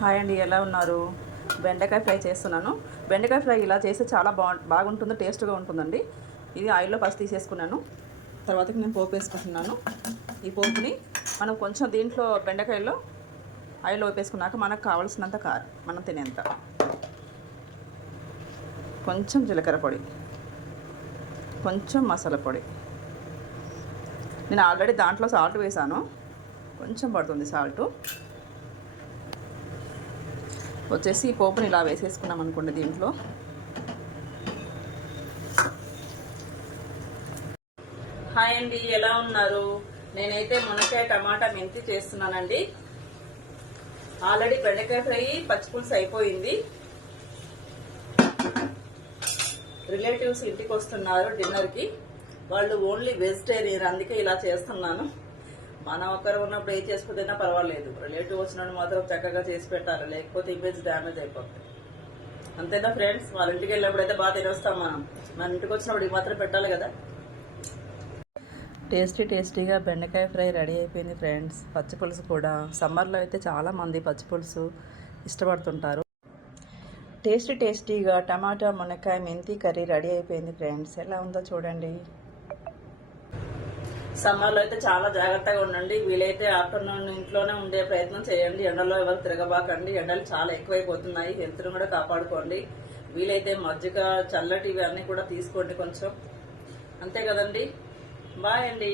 Hi అండి, ఎలా ఉన్నారు? బెండకాయ ఫ్రై చేస్తున్నాను. బెండకాయ ఫ్రై ఇలా చేస్తే చాలా బాగుంటుంది, టేస్ట్గా ఉంటుందండి. ఇది ఆయిల్లో ఫస్ట్ తీసేసుకున్నాను. తర్వాతకి నేను పోపు వేసుకుంటున్నాను. ఈ పోపుని మనం కొంచెం దీంట్లో బెండకాయలో ఆయిల్లో వేపేసుకున్నాక మనకు కావాల్సినంత కారం, మనం తినేంత, కొంచెం జీలకర్ర పొడి, కొంచెం మసాలా పొడి. నేను ఆల్రెడీ దాంట్లో సాల్ట్ వేసాను, కొంచెం పడుతుంది సాల్టు. వచ్చేసి ఈ పోపుని ఇలా వేసేసుకున్నాం అనుకోండి దీంట్లో. హాయ్ అండి, ఎలా ఉన్నారు? నేనైతే మునక్కాయ టమాటా మెంతి చేస్తున్నానండి. ఆల్రెడీ బెండకాయ ఫ్రై పచ్చిపులుసు అయిపోయింది. రిలేటివ్స్ ఇంటికి వస్తున్నారు డిన్నర్కి. వాళ్ళు ఓన్లీ వెజిటేరియన్, అందుకే ఇలా చేస్తున్నాను. మనం ఒక్కరు ఉన్నప్పుడు ఏం చేసుకుంటేనా పర్వాలేదు, రిలేటివ్ వచ్చినప్పుడు మాత్రం చక్కగా చేసి పెట్టాలి, లేకపోతే ఇమేజ్ డ్యామేజ్ అయిపోతుంది. అంతేనా ఫ్రెండ్స్? వాళ్ళ ఇంటికి వెళ్ళినప్పుడు అయితే బాగా తినొస్తాం. మన ఇంటికి వచ్చినప్పుడు ఇది మాత్రం పెట్టాలి కదా. టేస్టీగా బెండకాయ ఫ్రై రెడీ అయిపోయింది ఫ్రెండ్స్. పచ్చిపులుసు కూడా సమ్మర్లో అయితే చాలామంది పచ్చిపులుసు ఇష్టపడుతుంటారు. టేస్టీగా టమాటా మునక్కాయ మెంతి కర్రీ రెడీ అయిపోయింది ఫ్రెండ్స్. ఎలా ఉందో చూడండి. సమ్మర్లో అయితే చాలా జాగ్రత్తగా ఉండండి. వీలైతే ఆఫ్టర్నూన్ ఇంట్లోనే ఉండే ప్రయత్నం చేయండి. ఎండలో ఎవరు తిరగబాకండి, ఎండలు చాలా ఎక్కువైపోతున్నాయి. హెల్త్ను కూడా కాపాడుకోండి. వీలైతే మజ్జిగ, చల్లటివి అన్నీ కూడా తీసుకోండి కొంచెం. అంతే కదండి. బాయ్ అండి.